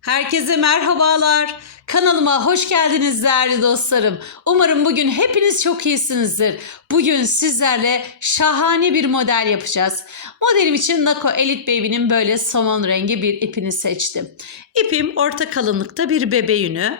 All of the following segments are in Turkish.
Herkese merhabalar. Kanalıma hoş geldiniz değerli dostlarım. Umarım bugün hepiniz çok iyisinizdir. Bugün sizlerle şahane bir model yapacağız. Modelim için Nako Elite Baby'nin böyle somon rengi bir ipini seçtim. İpim orta kalınlıkta bir bebe yünü.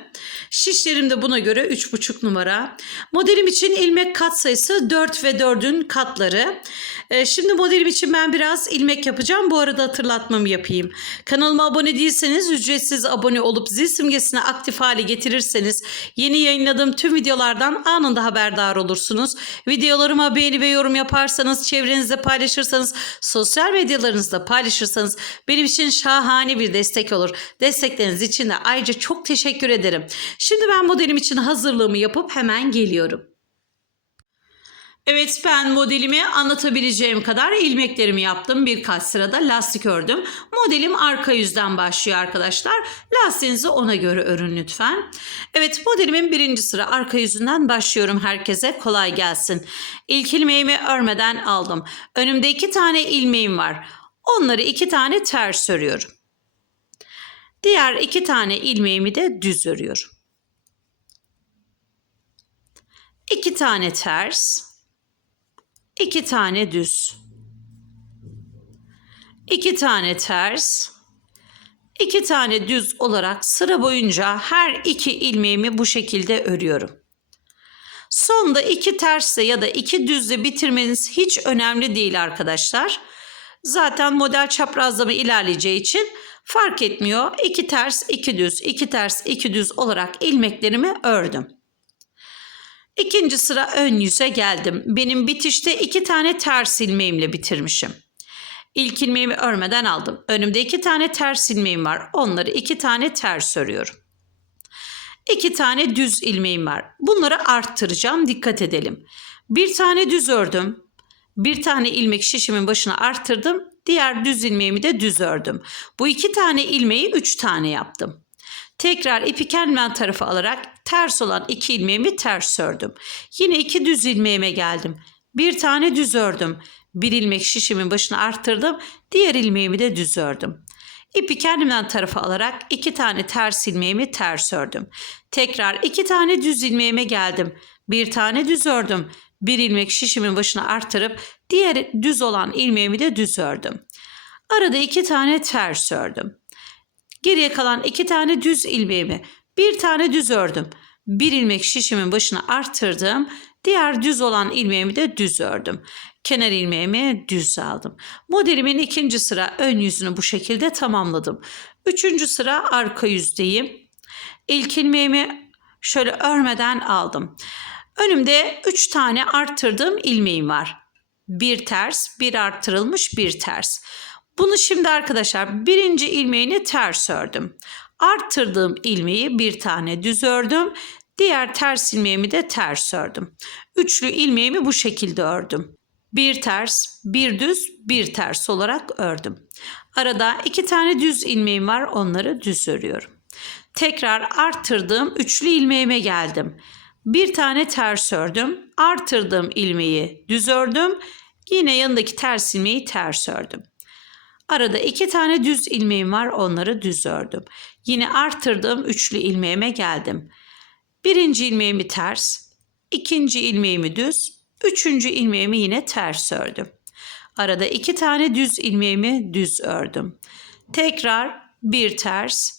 Şişlerim de buna göre 3,5 numara. Modelim için ilmek kat sayısı 4 ve 4'ün katları. Ee, şimdi modelim için ben biraz ilmek yapacağım. Bu arada hatırlatmamı yapayım. Kanalıma abone değilseniz ücretsiz abone olup zil simgesini aktif hale getirirseniz yeni yayınladığım tüm videolardan anında haberdar olursunuz. Videolarıma beğeni ve yorum yaparsanız, çevrenizde paylaşırsanız, sosyal medyalarınızda paylaşırsanız benim için şahane bir destek olur. Destekleriniz için de ayrıca çok teşekkür ederim. Şimdi ben modelim için hazırlığımı yapıp hemen geliyorum. Evet ben modelimi anlatabileceğim kadar ilmeklerimi yaptım. Birkaç sırada lastik ördüm. Modelim arka yüzden başlıyor arkadaşlar. Lastiğinizi ona göre örün lütfen. Evet modelimin birinci sıra arka yüzünden başlıyorum herkese. Kolay gelsin. İlk ilmeğimi örmeden aldım. Önümde iki tane ilmeğim var. Onları iki tane ters örüyorum. Diğer iki tane ilmeğimi de düz örüyorum. İki tane ters. İki tane düz. İki tane ters. iki tane düz olarak sıra boyunca her iki ilmeğimi bu şekilde örüyorum. Sonda iki tersle ya da iki düzle bitirmeniz hiç önemli değil arkadaşlar. Zaten model çaprazlama ilerleyeceği için fark etmiyor. İki ters, iki düz, iki ters, iki düz olarak ilmeklerimi ördüm. İkinci sıra ön yüze geldim. Benim bitişte iki tane ters ilmeğimle bitirmişim. İlk ilmeğimi örmeden aldım. Önümde iki tane ters ilmeğim var. Onları iki tane ters örüyorum. İki tane düz ilmeğim var. Bunları arttıracağım. Dikkat edelim. Bir tane düz ördüm. Bir tane ilmek şişimin başına arttırdım. Diğer düz ilmeğimi de düz ördüm. Bu iki tane ilmeği üç tane yaptım. Tekrar ipi kendimden tarafa alarak ters olan iki ilmeğimi ters ördüm. Yine iki düz ilmeğime geldim. Bir tane düz ördüm. Bir ilmek şişimin başına arttırdım. Diğer ilmeğimi de düz ördüm. İpi kendimden tarafa alarak iki tane ters ilmeğimi ters ördüm. Tekrar iki tane düz ilmeğime geldim. Bir tane düz ördüm. Bir ilmek şişimin başına arttırıp diğer düz olan ilmeğimi de düz ördüm. Arada iki tane ters ördüm. Geriye kalan iki tane düz ilmeğimi bir tane düz ördüm. Bir ilmek şişimin başına arttırdım. Diğer düz olan ilmeğimi de düz ördüm. Kenar ilmeğimi düz aldım. Modelimin ikinci sıra ön yüzünü bu şekilde tamamladım. Üçüncü sıra arka yüzdeyim. İlk ilmeğimi şöyle örmeden aldım. Önümde üç tane arttırdığım ilmeğim var. Bir ters, bir arttırılmış, bir ters. Bunu şimdi arkadaşlar birinci ilmeğini ters ördüm. Arttırdığım ilmeği bir tane düz ördüm. Diğer ters ilmeğimi de ters ördüm. Üçlü ilmeğimi bu şekilde ördüm. Bir ters, bir düz, bir ters olarak ördüm. Arada iki tane düz ilmeğim var onları düz örüyorum. Tekrar arttırdığım üçlü ilmeğime geldim. Bir tane ters ördüm. Arttırdığım ilmeği düz ördüm. Yine yanındaki ters ilmeği ters ördüm. Arada iki tane düz ilmeğim var onları düz ördüm. Yine arttırdığım üçlü ilmeğime geldim. Birinci ilmeğimi ters, ikinci ilmeğimi düz, üçüncü ilmeğimi yine ters ördüm. Arada iki tane düz ilmeğimi düz ördüm. Tekrar bir ters,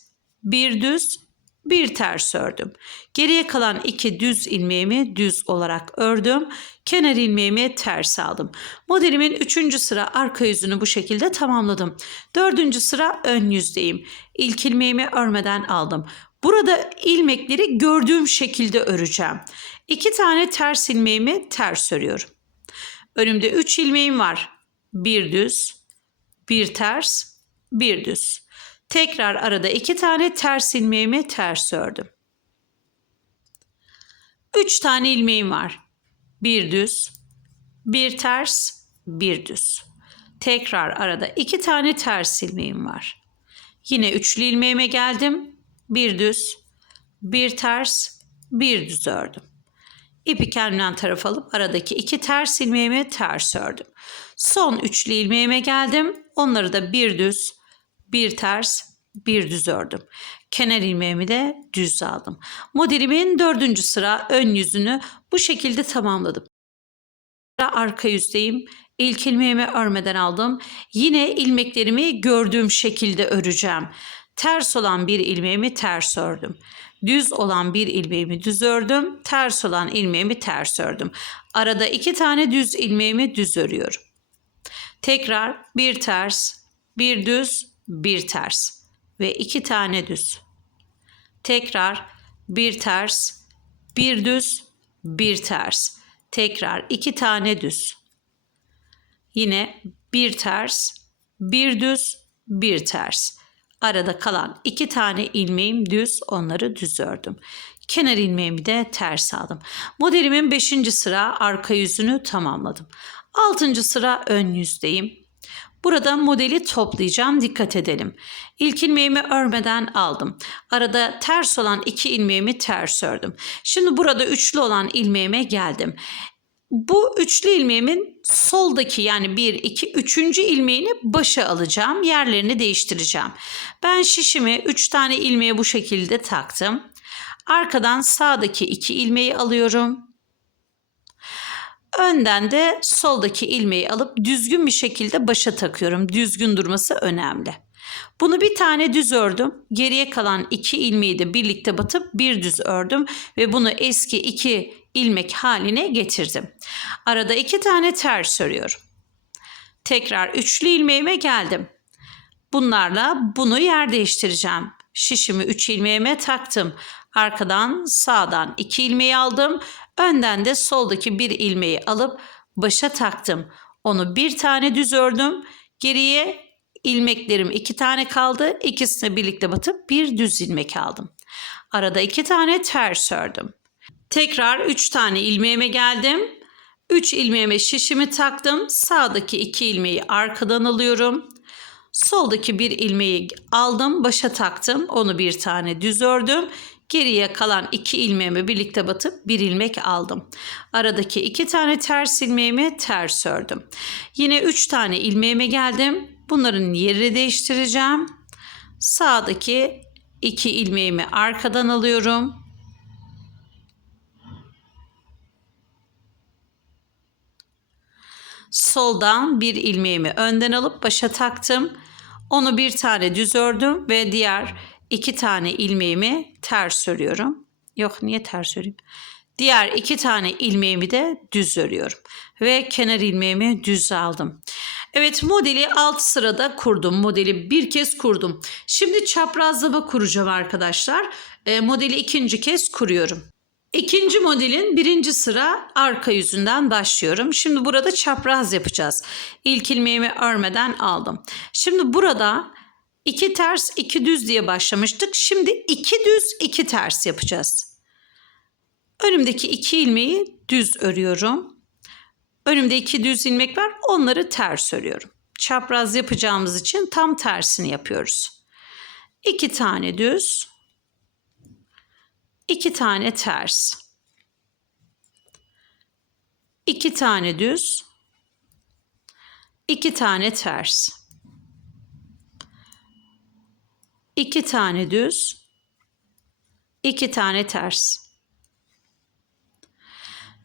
bir düz, bir ters ördüm. Geriye kalan iki düz ilmeğimi düz olarak ördüm. Kenar ilmeğimi ters aldım. Modelimin üçüncü sıra arka yüzünü bu şekilde tamamladım. Dördüncü sıra ön yüzdeyim. İlk ilmeğimi örmeden aldım. Burada ilmekleri gördüğüm şekilde öreceğim. İki tane ters ilmeğimi ters örüyorum. Önümde üç ilmeğim var. Bir düz, bir ters, bir düz. Tekrar arada iki tane ters ilmeğimi ters ördüm. Üç tane ilmeğim var. Bir düz, bir ters, bir düz. Tekrar arada iki tane ters ilmeğim var. Yine üçlü ilmeğime geldim. Bir düz, bir ters, bir düz ördüm. İpi kendimden taraf alıp aradaki iki ters ilmeğimi ters ördüm. Son üçlü ilmeğime geldim. Onları da bir düz, bir ters, bir düz ördüm. Kenar ilmeğimi de düz aldım. Modelimin dördüncü sıra ön yüzünü bu şekilde tamamladım. Arka yüzdeyim. İlk ilmeğimi örmeden aldım. Yine ilmeklerimi gördüğüm şekilde öreceğim. Ters olan bir ilmeğimi ters ördüm. Düz olan bir ilmeğimi düz ördüm. Ters olan ilmeğimi ters ördüm. Arada iki tane düz ilmeğimi düz örüyorum. Tekrar bir ters, bir düz, bir ters ve iki tane düz. Tekrar bir ters, bir düz, bir ters. Tekrar iki tane düz. Yine bir ters, bir düz, bir ters. Arada kalan iki tane ilmeğim düz, onları düz ördüm. Kenar ilmeğimi de ters aldım. Modelimin 5. sıra arka yüzünü tamamladım. 6. sıra ön yüzdeyim. Burada modeli toplayacağım. Dikkat edelim. İlk ilmeğimi örmeden aldım. Arada ters olan iki ilmeğimi ters ördüm. Şimdi burada üçlü olan ilmeğime geldim. Bu üçlü ilmeğimin soldaki yani 1, 2, 3. ilmeğini başa alacağım. Yerlerini değiştireceğim. Ben şişimi 3 tane ilmeğe bu şekilde taktım. Arkadan sağdaki iki ilmeği alıyorum. Önden de soldaki ilmeği alıp düzgün bir şekilde başa takıyorum. Düzgün durması önemli. Bunu bir tane düz ördüm. Geriye kalan iki ilmeği de birlikte batıp bir düz ördüm ve bunu eski iki ilmek haline getirdim. Arada iki tane ters örüyorum. Tekrar üçlü ilmeğime geldim. Bunlarla bunu yer değiştireceğim. Şişimi üç ilmeğime taktım. Arkadan sağdan iki ilmeği aldım. Önden de soldaki bir ilmeği alıp başa taktım. Onu bir tane düz ördüm. Geriye ilmeklerim iki tane kaldı. İkisini birlikte batıp bir düz ilmek aldım. Arada iki tane ters ördüm. Tekrar üç tane ilmeğime geldim. Üç ilmeğime şişimi taktım. Sağdaki iki ilmeği arkadan alıyorum. Soldaki bir ilmeği aldım, başa taktım. Onu bir tane düz ördüm. Geriye kalan iki ilmeğimi birlikte batıp bir ilmek aldım. Aradaki iki tane ters ilmeğimi ters ördüm. Yine üç tane ilmeğime geldim. Bunların yerini değiştireceğim. Sağdaki iki ilmeğimi arkadan alıyorum. Soldan bir ilmeğimi önden alıp başa taktım. Onu bir tane düz ördüm ve diğer iki tane ilmeğimi ters örüyorum. Yok niye ters öreyim? Diğer iki tane ilmeğimi de düz örüyorum. Ve kenar ilmeğimi düz aldım. Evet modeli alt sırada kurdum. Modeli bir kez kurdum. Şimdi çaprazlama kuracağım arkadaşlar. E, modeli ikinci kez kuruyorum. İkinci modelin birinci sıra arka yüzünden başlıyorum. Şimdi burada çapraz yapacağız. İlk ilmeğimi örmeden aldım. Şimdi burada iki ters iki düz diye başlamıştık. Şimdi iki düz iki ters yapacağız. Önümdeki iki ilmeği düz örüyorum. Önümde iki düz ilmek var. Onları ters örüyorum. Çapraz yapacağımız için tam tersini yapıyoruz. İki tane düz, iki tane ters, iki tane düz, iki tane ters, iki tane düz, iki tane ters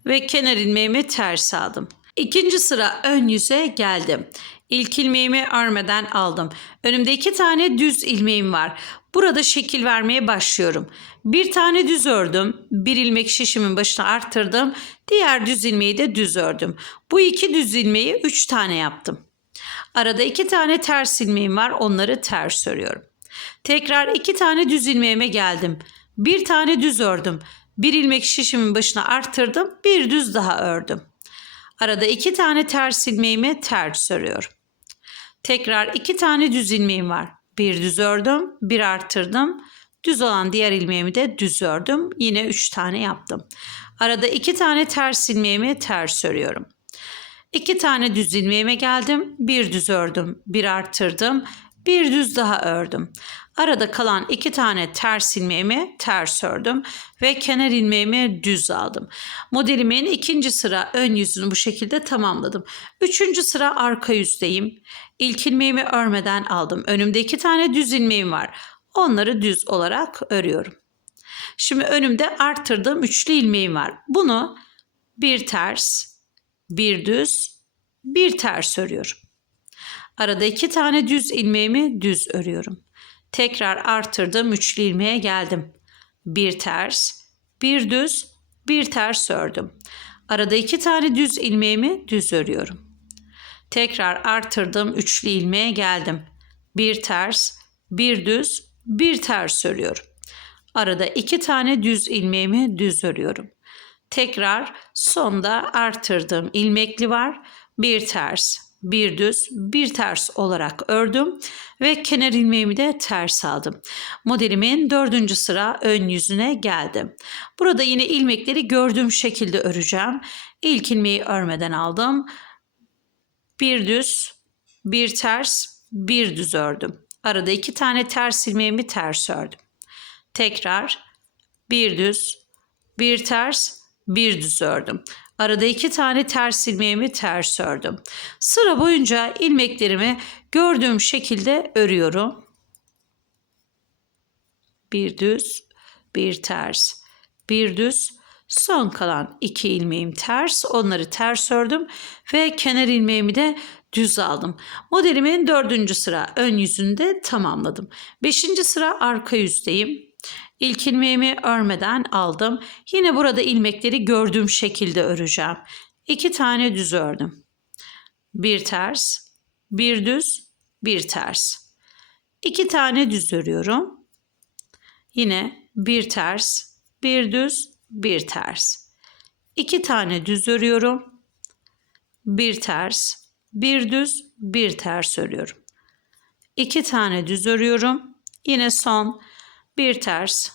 ve kenar ilmeğimi ters aldım. İkinci sıra ön yüze geldim. İlk ilmeğimi örmeden aldım. Önümde iki tane düz ilmeğim var. Burada şekil vermeye başlıyorum. Bir tane düz ördüm. Bir ilmek şişimin başına arttırdım. Diğer düz ilmeği de düz ördüm. Bu iki düz ilmeği üç tane yaptım. Arada iki tane ters ilmeğim var. Onları ters örüyorum. Tekrar iki tane düz ilmeğime geldim. Bir tane düz ördüm. Bir ilmek şişimin başına arttırdım. Bir düz daha ördüm. Arada iki tane ters ilmeğimi ters örüyorum. Tekrar iki tane düz ilmeğim var. Bir düz ördüm, bir arttırdım. Düz olan diğer ilmeğimi de düz ördüm. Yine üç tane yaptım. Arada iki tane ters ilmeğimi ters örüyorum. İki tane düz ilmeğime geldim. Bir düz ördüm, bir arttırdım. Bir düz daha ördüm. Arada kalan iki tane ters ilmeğimi ters ördüm ve kenar ilmeğimi düz aldım. Modelimin ikinci sıra ön yüzünü bu şekilde tamamladım. Üçüncü sıra arka yüzdeyim. İlk ilmeğimi örmeden aldım. Önümde iki tane düz ilmeğim var. Onları düz olarak örüyorum. Şimdi önümde arttırdığım üçlü ilmeğim var. Bunu bir ters, bir düz, bir ters örüyorum. Arada iki tane düz ilmeğimi düz örüyorum. Tekrar artırdım üçlü ilmeğe geldim. Bir ters, bir düz, bir ters ördüm. Arada iki tane düz ilmeğimi düz örüyorum. Tekrar artırdım üçlü ilmeğe geldim. Bir ters, bir düz, bir ters örüyorum. Arada iki tane düz ilmeğimi düz örüyorum. Tekrar sonda artırdığım ilmekli var. Bir ters, bir düz, bir ters olarak ördüm ve kenar ilmeğimi de ters aldım. Modelimin dördüncü sıra ön yüzüne geldim. Burada yine ilmekleri gördüğüm şekilde öreceğim. İlk ilmeği örmeden aldım. Bir düz, bir ters, bir düz ördüm. Arada iki tane ters ilmeğimi ters ördüm. Tekrar bir düz, bir ters, bir düz ördüm. Arada iki tane ters ilmeğimi ters ördüm. Sıra boyunca ilmeklerimi gördüğüm şekilde örüyorum. Bir düz, bir ters, bir düz. Son kalan iki ilmeğim ters. Onları ters ördüm ve kenar ilmeğimi de düz aldım. Modelimin dördüncü sıra ön yüzünde tamamladım. Beşinci sıra arka yüzdeyim. İlk ilmeğimi örmeden aldım. Yine burada ilmekleri gördüğüm şekilde öreceğim. İki tane düz ördüm. Bir ters, bir düz, bir ters. İki tane düz örüyorum. Yine bir ters, bir düz, bir ters. İki tane düz örüyorum. Bir ters, bir düz, bir ters örüyorum. İki tane düz örüyorum. Yine son bir ters,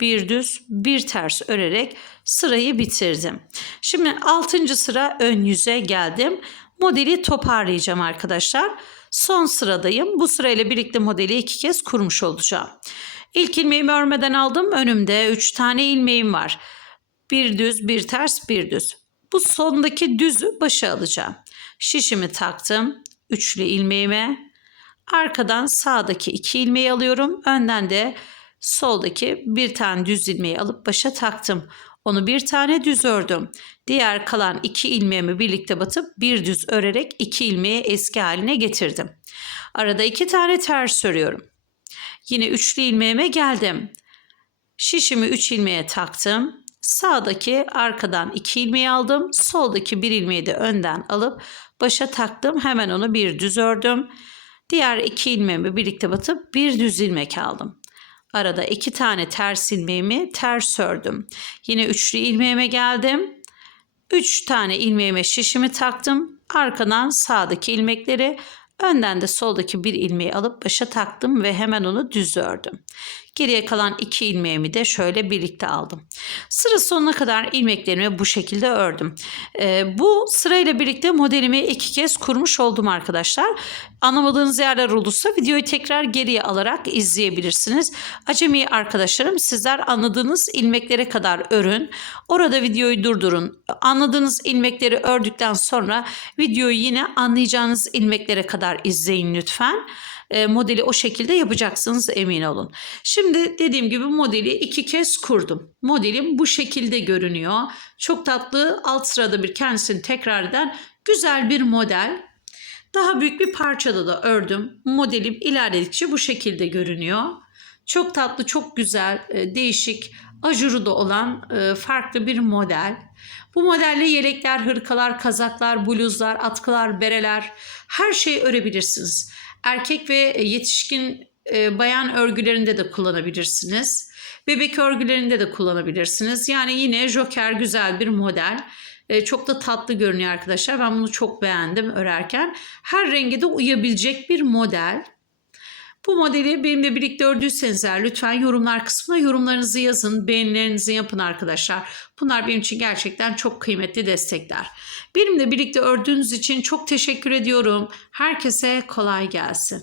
bir düz, bir ters örerek sırayı bitirdim. Şimdi 6. sıra ön yüze geldim. Modeli toparlayacağım arkadaşlar. Son sıradayım. Bu sırayla birlikte modeli iki kez kurmuş olacağım. İlk ilmeğimi örmeden aldım. Önümde 3 tane ilmeğim var. Bir düz, bir ters, bir düz. Bu sondaki düzü başa alacağım. Şişimi taktım. Üçlü ilmeğime. Arkadan sağdaki iki ilmeği alıyorum. Önden de soldaki bir tane düz ilmeği alıp başa taktım. Onu bir tane düz ördüm. Diğer kalan iki ilmeğimi birlikte batıp bir düz örerek iki ilmeği eski haline getirdim. Arada iki tane ters örüyorum. Yine üçlü ilmeğime geldim. Şişimi üç ilmeğe taktım. Sağdaki arkadan iki ilmeği aldım. Soldaki bir ilmeği de önden alıp başa taktım. Hemen onu bir düz ördüm. Diğer iki ilmeğimi birlikte batıp bir düz ilmek aldım. Arada iki tane ters ilmeğimi ters ördüm. Yine üçlü ilmeğime geldim. Üç tane ilmeğime şişimi taktım. Arkadan sağdaki ilmekleri önden de soldaki bir ilmeği alıp başa taktım ve hemen onu düz ördüm. Geriye kalan iki ilmeğimi de şöyle birlikte aldım. Sıra sonuna kadar ilmeklerimi bu şekilde ördüm. Ee, bu sırayla birlikte modelimi iki kez kurmuş oldum arkadaşlar. Anlamadığınız yerler olursa videoyu tekrar geriye alarak izleyebilirsiniz. Acemi arkadaşlarım sizler anladığınız ilmeklere kadar örün. Orada videoyu durdurun. Anladığınız ilmekleri ördükten sonra videoyu yine anlayacağınız ilmeklere kadar izleyin lütfen e, modeli o şekilde yapacaksınız emin olun. Şimdi dediğim gibi modeli iki kez kurdum. Modelim bu şekilde görünüyor. Çok tatlı alt sırada bir kendisini tekrar eden güzel bir model. Daha büyük bir parçada da ördüm. Modelim ilerledikçe bu şekilde görünüyor. Çok tatlı, çok güzel, e, değişik, ajuru da olan e, farklı bir model. Bu modelle yelekler, hırkalar, kazaklar, bluzlar, atkılar, bereler her şeyi örebilirsiniz. Erkek ve yetişkin e, bayan örgülerinde de kullanabilirsiniz. Bebek örgülerinde de kullanabilirsiniz. Yani yine Joker güzel bir model. E, çok da tatlı görünüyor arkadaşlar. Ben bunu çok beğendim örerken. Her renge de uyabilecek bir model. Bu modeli benimle birlikte ördüyseniz eğer lütfen yorumlar kısmına yorumlarınızı yazın, beğenilerinizi yapın arkadaşlar. Bunlar benim için gerçekten çok kıymetli destekler. Benimle birlikte ördüğünüz için çok teşekkür ediyorum. Herkese kolay gelsin.